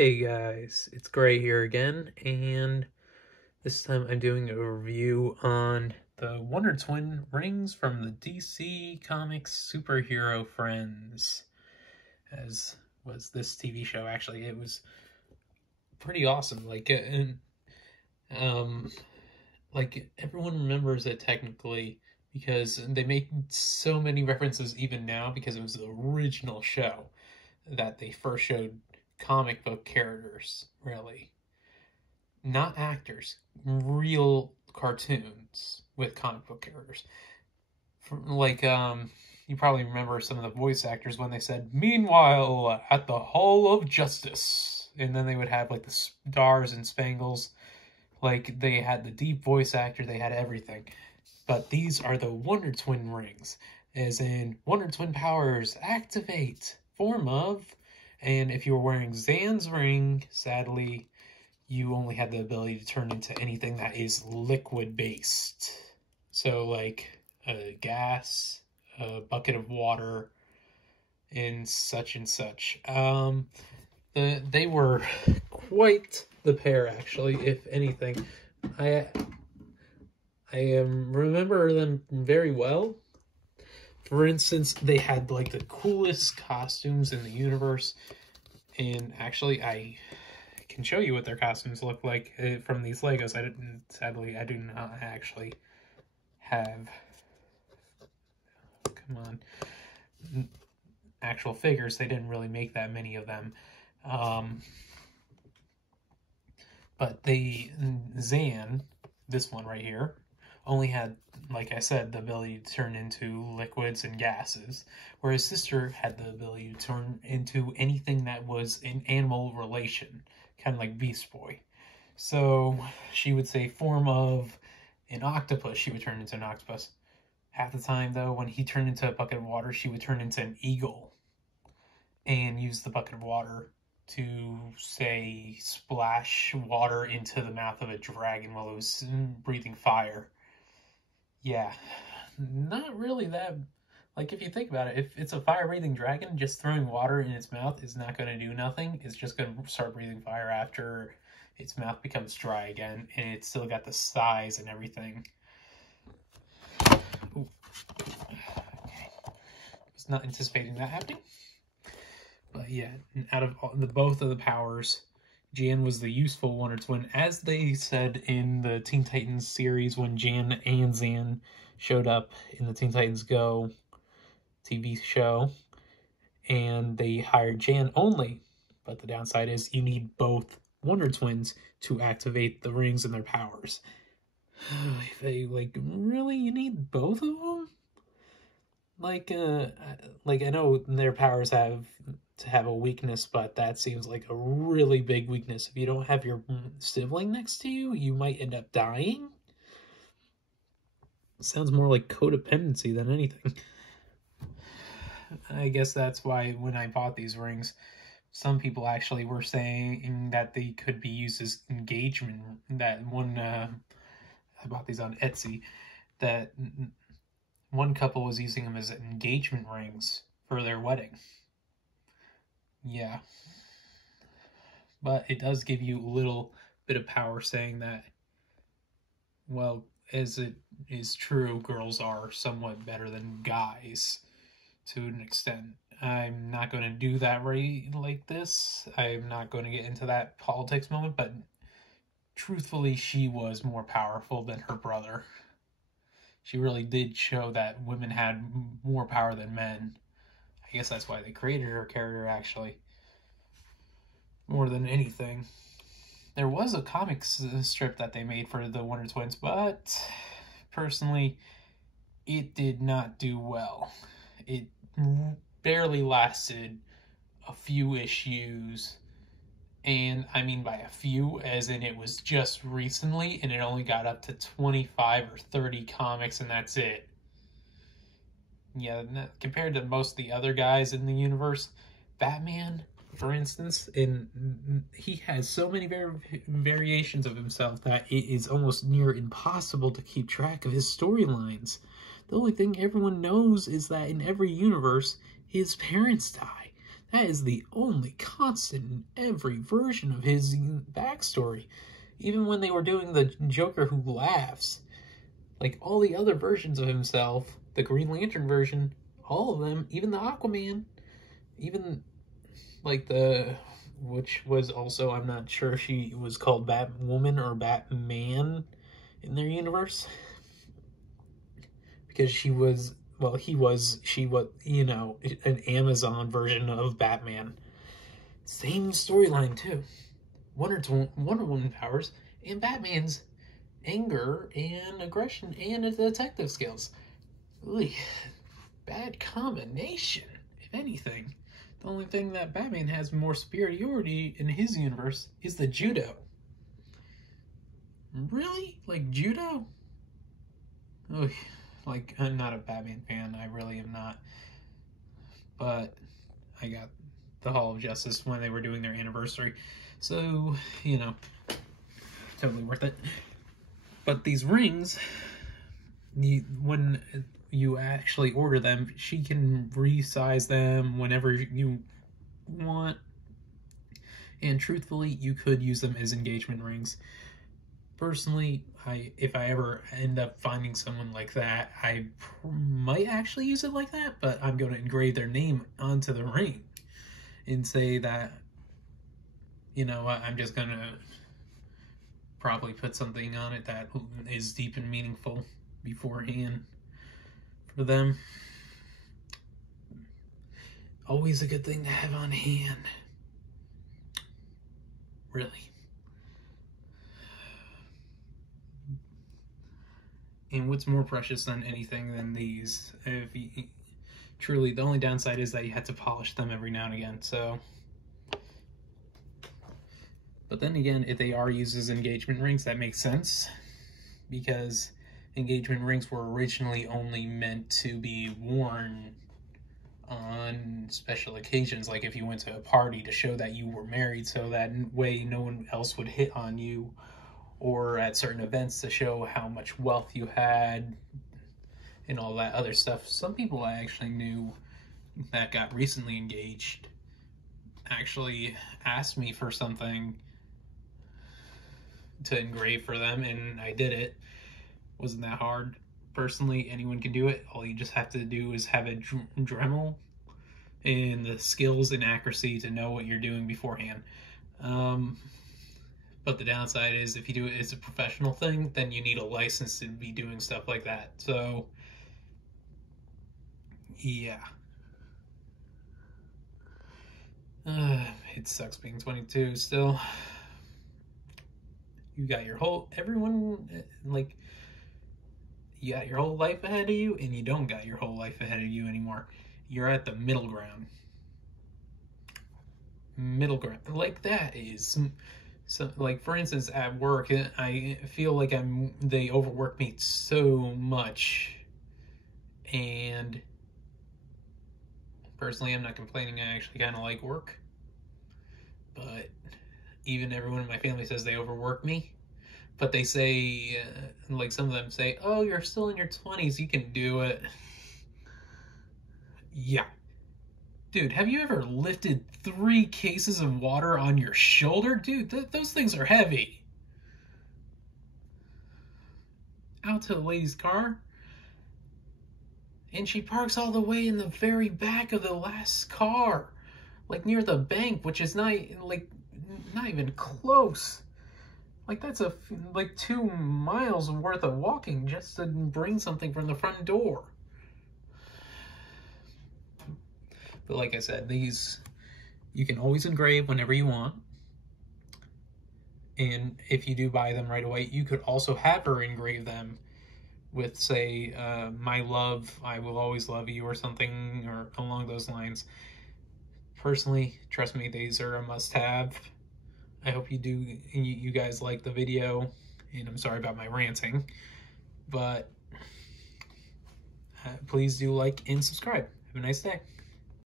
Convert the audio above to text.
Hey guys, it's Gray here again, and this time I'm doing a review on the Wonder Twin rings from the DC Comics superhero friends, as was this TV show. Actually, it was pretty awesome. Like everyone remembers it technically because they make so many references even now because it was the original show that they first showed comic book characters, really. Not actors, real cartoons with comic book characters. You probably remember some of the voice actors when they said, "Meanwhile, at the Hall of Justice." And then they would have like the stars and spangles. Like they had the deep voice actor, they had everything. But these are the Wonder Twin rings, as in Wonder Twin powers activate, form of. And if you were wearing Zan's ring, sadly, you only had the ability to turn into anything that is liquid-based. So, like a gas, a bucket of water, and such and such. They were quite the pair, actually, if anything. I remember them very well. For instance, they had like the coolest costumes in the universe, and actually I can show you what their costumes look like from these Legos. Sadly, I do not actually have, come on, actual figures. They didn't really make that many of them. But Zan, this one right here, only had, like I said, the ability to turn into liquids and gases, whereas sister had the ability to turn into anything that was an animal relation, kind of like Beast Boy. So she would say form of an octopus, she would turn into an octopus. Half the time, though, when he turned into a bucket of water, she would turn into an eagle and use the bucket of water to, say, splash water into the mouth of a dragon while it was breathing fire. Yeah, not really that, like, if you think about it, if it's a fire-breathing dragon, just throwing water in its mouth is not going to do nothing. It's just going to start breathing fire after its mouth becomes dry again, and it's still got the size and everything. Ooh. Okay. Was not anticipating that happening. But yeah, out of both of the powers, Jan was the useful Wonder Twin, as they said in the Teen Titans series when Jan and Zan showed up in the Teen Titans Go TV show, and they hired Jan only. But the downside is you need both Wonder Twins to activate the rings and their powers. Really, you need both of them? Like I know their powers have to have a weakness, but that seems like a really big weakness. If you don't have your sibling next to you, you might end up dying. Sounds more like codependency than anything. I guess that's why when I bought these rings, some people actually were saying that they could be used as engagement. That one, I bought these on Etsy, that one couple was using them as engagement rings for their wedding. Yeah. But it does give you a little bit of power, saying that, well, as it is true, girls are somewhat better than guys to an extent. I'm not going to do that right like this. I'm not going to get into that politics moment, but truthfully, she was more powerful than her brother. She really did show that women had more power than men. I guess that's why they created her character, actually. More than anything. There was a comic strip that they made for the Wonder Twins, but personally, it did not do well. It barely lasted a few issues, and I mean by a few, as in it was just recently, and it only got up to 25 or 30 comics, and that's it. Yeah, compared to most of the other guys in the universe, Batman, for instance, and he has so many variations of himself that it is almost near impossible to keep track of his storylines. The only thing everyone knows is that in every universe, his parents die. That is the only constant in every version of his backstory. Even when they were doing the Joker who laughs, like all the other versions of himself, the Green Lantern version, all of them, even the Aquaman, even like which was also, I'm not sure if she was called Batwoman or Batman in their universe, because she was an Amazon version of Batman. Same storyline too. Wonder Woman powers and Batman's anger and aggression and detective skills. Really bad combination, if anything. The only thing that Batman has more superiority in his universe is the judo. Really? Like judo? Ugh. Like, I'm not a Batman fan. I really am not. But I got the Hall of Justice when they were doing their anniversary. So, you know, totally worth it. But these rings, when you actually order them, she can resize them whenever you want. And truthfully, you could use them as engagement rings. Personally, if I ever end up finding someone like that, I might actually use it like that, but I'm going to engrave their name onto the ring and say that, you know, I'm just going to probably put something on it that is deep and meaningful beforehand for them. Always a good thing to have on hand. Really. And what's more precious than anything than these? Truly, the only downside is that you have to polish them every now and again, so. But then again, if they are used as engagement rings, that makes sense. Because engagement rings were originally only meant to be worn on special occasions, like if you went to a party to show that you were married, so that way no one else would hit on you, or at certain events to show how much wealth you had and all that other stuff. Some people I actually knew that got recently engaged actually asked me for something to engrave for them, and I did it. Wasn't that hard. Personally, anyone can do it. All you just have to do is have a Dremel and the skills and accuracy to know what you're doing beforehand. But the downside is if you do it as a professional thing, then you need a license to be doing stuff like that. So, yeah. It sucks being 22 still. You got your whole life ahead of you, and you don't got your whole life ahead of you anymore. You're at the middle ground. Like, that is... So, like, for instance, at work, I feel like they overwork me so much. And personally, I'm not complaining. I actually kind of like work. But even everyone in my family says they overwork me. But they say, like, some of them say, oh, you're still in your 20s, you can do it. Yeah. Dude, have you ever lifted 3 cases of water on your shoulder? Dude, those things are heavy. Out to the lady's car. And she parks all the way in the very back of the last car. Like near the bank, which is not even close. Like that's like 2 miles worth of walking just to bring something from the front door. But like I said, these you can always engrave whenever you want. And if you do buy them right away, you could also have her engrave them with, say, my love, I will always love you, or something or along those lines. Personally, trust me, these are a must-have. I hope you guys like the video, and I'm sorry about my ranting, but please do like and subscribe. Have a nice day.